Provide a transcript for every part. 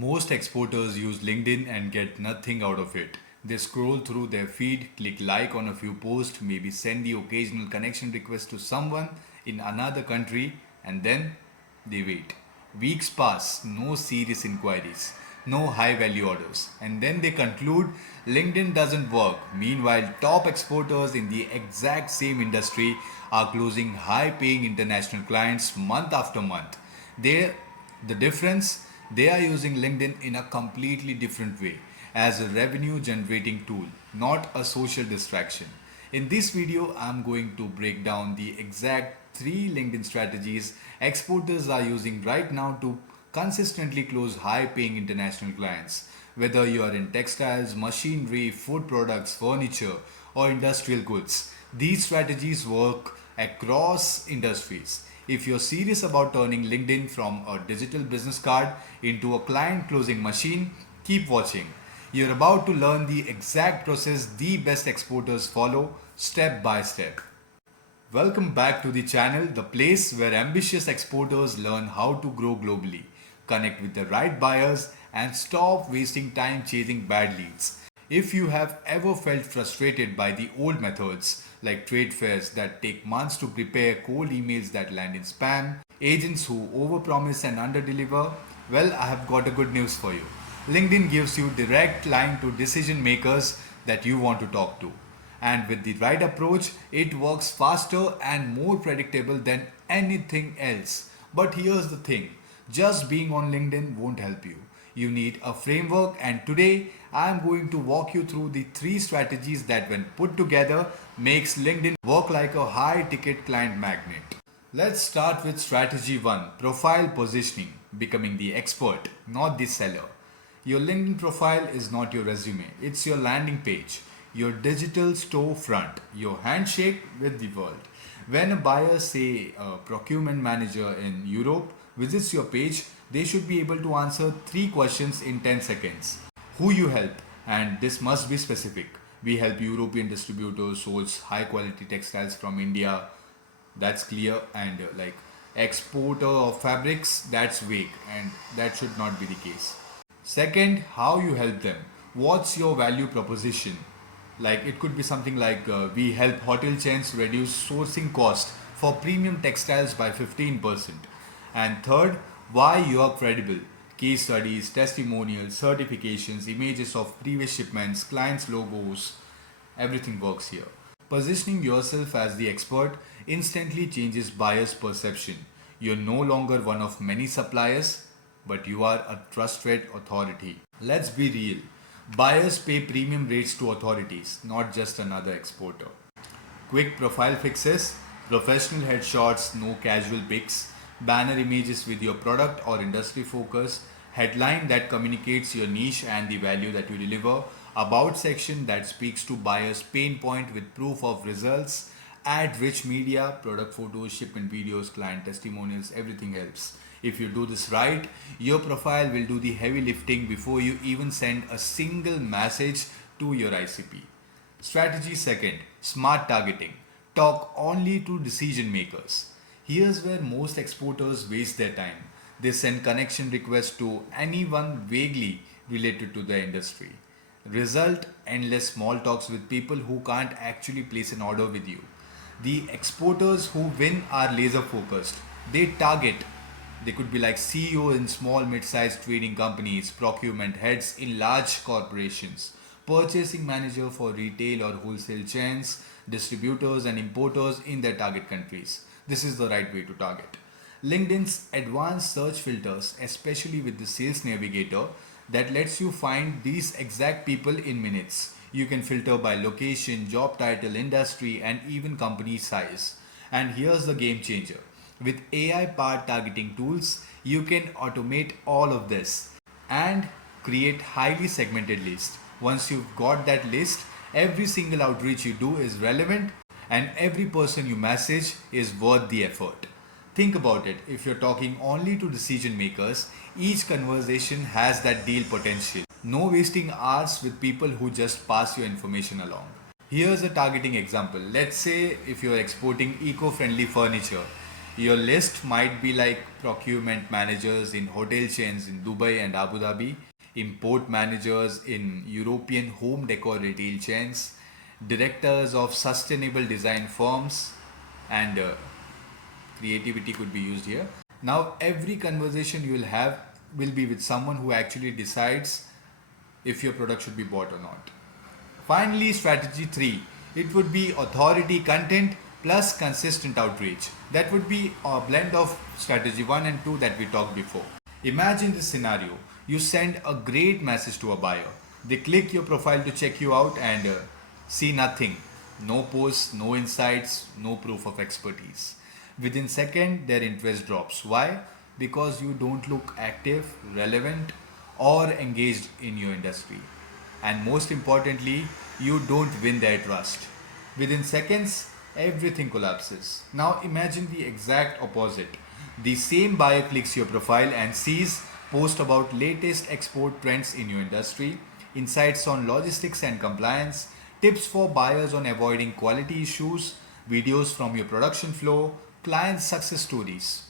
Most exporters use LinkedIn and get nothing out of it. They scroll through their feed, click like on a few posts, maybe send the occasional connection request to someone in another country, and then they wait. Weeks pass, no serious inquiries, no high value orders, and then they conclude LinkedIn doesn't work. Meanwhile, top exporters in the exact same industry are closing high paying international clients month after month. They the difference, they are using LinkedIn in a completely different way as a revenue generating tool, not a social distraction. In this video, I'm going to break down the exact 3 LinkedIn strategies exporters are using right now to consistently close high paying international clients. Whether you are in textiles, machinery, food products, furniture, or industrial goods, these strategies work across industries. If you're serious about turning LinkedIn from a digital business card into a client closing machine, keep watching. You're about to learn the exact process the best exporters follow step by step. Welcome back to the channel, the place where ambitious exporters learn how to grow globally, connect with the right buyers, and stop wasting time chasing bad leads. If you have ever felt frustrated by the old methods, like trade fairs that take months to prepare, cold emails that land in spam, agents who overpromise and underdeliver, well, I have got a good news for you. LinkedIn gives you direct line to decision makers that you want to talk to. And with the right approach, it works faster and more predictable than anything else. But here's the thing, just being on LinkedIn won't help you. You need a framework, and today I am going to walk you through the 3 strategies that, when put together, makes LinkedIn work like a high ticket client magnet. Let's start with strategy 1, profile positioning, becoming the expert, not the seller. Your LinkedIn profile is not your resume, it's your landing page, your digital storefront, your handshake with the world. When a buyer, say a procurement manager in Europe, visits your page, they should be able to answer 3 questions in 10 seconds. Who you help, and this must be specific. We help European distributors source high quality textiles from India. That's clear, and like exporter of fabrics, that's vague, and that should not be the case. Second, how you help them. What's your value proposition? Like it could be something like we help hotel chains reduce sourcing cost for premium textiles by 15%. And third, why you are credible. Case studies, testimonials, certifications, images of previous shipments, clients' logos, everything works here. Positioning yourself as the expert instantly changes buyers' perception. You're no longer one of many suppliers, but you are a trusted authority. Let's be real. Buyers pay premium rates to authorities, not just another exporter. Quick profile fixes, professional headshots, no casual pics, banner images with your product or industry focus, headline that communicates your niche and the value that you deliver, about section that speaks to buyers' pain point with proof of results, add rich media, product photos, shipment videos, client testimonials, everything helps. If you do this right, your profile will do the heavy lifting before you even send a single message to your ICP. Strategy second, smart targeting. Talk only to decision makers. Here's where most exporters waste their time. They send connection requests to anyone vaguely related to the industry. Result, endless small talks with people who can't actually place an order with you. The exporters who win are laser focused. They target. They could be like CEO in small mid-sized trading companies, procurement heads in large corporations, purchasing manager for retail or wholesale chains, distributors and importers in their target countries. This is the right way to target. LinkedIn's advanced search filters, especially with the sales navigator, that lets you find these exact people in minutes. You can filter by location, job title, industry, and even company size. And here's the game changer. With AI powered targeting tools, you can automate all of this and create highly segmented lists. Once you've got that list, every single outreach you do is relevant and every person you message is worth the effort. Think about it, if you're talking only to decision makers, each conversation has that deal potential. No wasting hours with people who just pass your information along. Here's a targeting example. Let's say if you're exporting eco friendly furniture, Your list might be like procurement managers in hotel chains in Dubai and Abu Dhabi, import managers in European home decor retail chains, directors of sustainable design firms, and creativity could be used here. Now, every conversation you will have will be with someone who actually decides if your product should be bought or not. Finally, strategy 3, it would be authority content plus consistent outreach. That would be a blend of strategy 1 and 2 that we talked before. Imagine this scenario. You send a great message to a buyer. They click your profile to check you out and see nothing. No posts, no insights, no proof of expertise. Within second, their interest drops. Why? Because you don't look active, relevant, or engaged in your industry. And most importantly, you don't win their trust. Within seconds, everything collapses. Now imagine the exact opposite. The same buyer clicks your profile and sees post about latest export trends in your industry, insights on logistics and compliance, tips for buyers on avoiding quality issues, videos from your production flow, client success stories.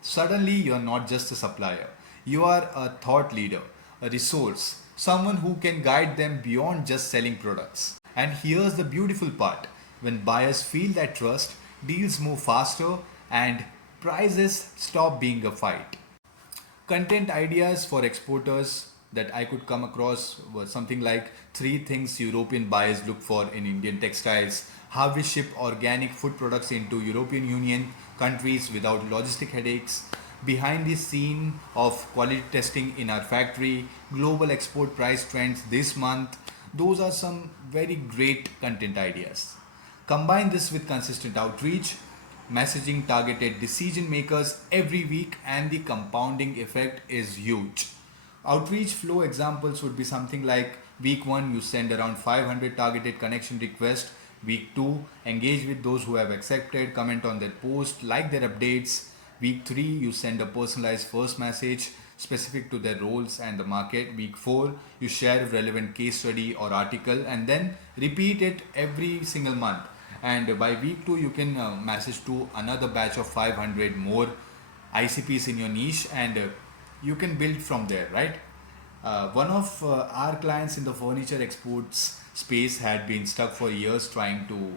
Suddenly, you are not just a supplier, you are a thought leader, a resource, someone who can guide them beyond just selling products. And here's the beautiful part, when buyers feel that trust, deals move faster and prices stop being a fight. Content ideas for exporters that I could come across were something like 3 things European buyers look for in Indian textiles, how we ship organic food products into European Union countries without logistic headaches, behind the scene of quality testing in our factory, global export price trends this month. Those are some very great content ideas. Combine this with consistent outreach, messaging targeted decision makers every week, and the compounding effect is huge. Outreach flow examples would be something like week 1 you send around 500 targeted connection requests, week 2 engage with those who have accepted, comment on their post, like their updates, week 3 you send a personalized first message specific to their roles and the market, week 4 you share a relevant case study or article, and then repeat it every single month. And by week 2 you can message to another batch of 500 more ICPs in your niche, and you can build from there, right? One of our clients in the furniture exports space had been stuck for years trying to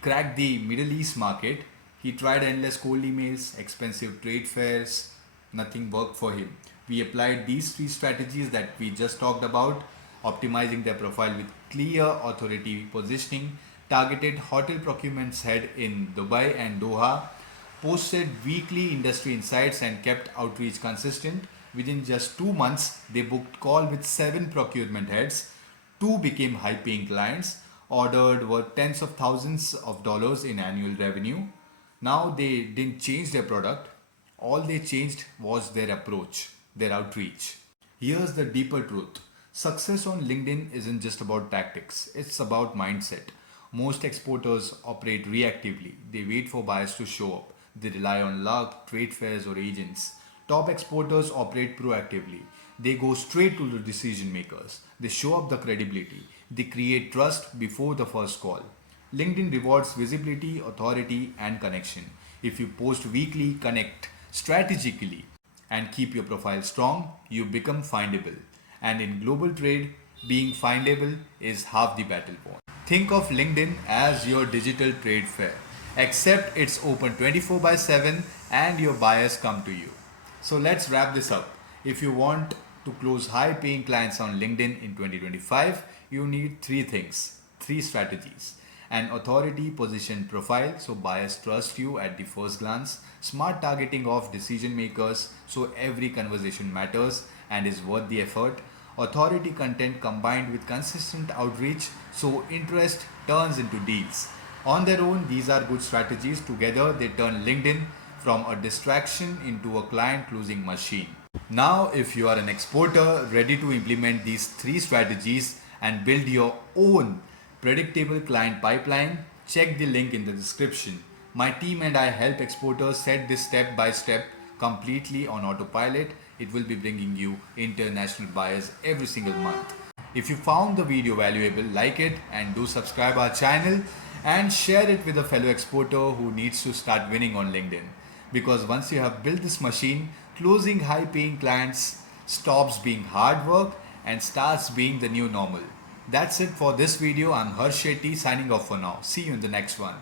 crack the Middle East market. He tried endless cold emails, expensive trade fairs, nothing worked for him. We applied these 3 strategies that we just talked about, optimizing their profile with clear authority positioning, targeted hotel procurements head in Dubai and Doha, posted weekly industry insights, and kept outreach consistent. Within just 2 months, they booked call with 7 procurement heads. 2 became high-paying clients, ordered were tens of thousands of dollars in annual revenue. Now they didn't change their product. All they changed was their approach, their outreach. Here's the deeper truth. Success on LinkedIn isn't just about tactics, it's about mindset. Most exporters operate reactively. They wait for buyers to show up. They rely on luck, trade fairs, or agents. Top exporters operate proactively. They go straight to the decision makers. They show up the credibility. They create trust before the first call. LinkedIn rewards visibility, authority, and connection. If you post weekly, connect strategically, and keep your profile strong, you become findable. And in global trade, being findable is half the battle won. Think of LinkedIn as your digital trade fair, except it's open 24 by 7 and your buyers come to you. So let's wrap this up. If you want to close high paying clients on LinkedIn in 2025, you need 3 things, 3 strategies. An authority positioned profile so buyers trust you at the first glance, smart targeting of decision makers so every conversation matters and is worth the effort, authority content combined with consistent outreach so interest turns into deals. On their own, these are good strategies. Together, they turn LinkedIn from a distraction into a client closing machine. Now, if you are an exporter ready to implement these 3 strategies and build your own predictable client pipeline, check the link in the description. My team and I help exporters set this step by step completely on autopilot. It will be bringing you international buyers every single month. If you found the video valuable, like it and do subscribe our channel. and share it with a fellow exporter who needs to start winning on LinkedIn. Because once you have built this machine, closing high paying clients stops being hard work and starts being the new normal. That's it for this video. I'm Harsh Shetty signing off for now. See you in the next one.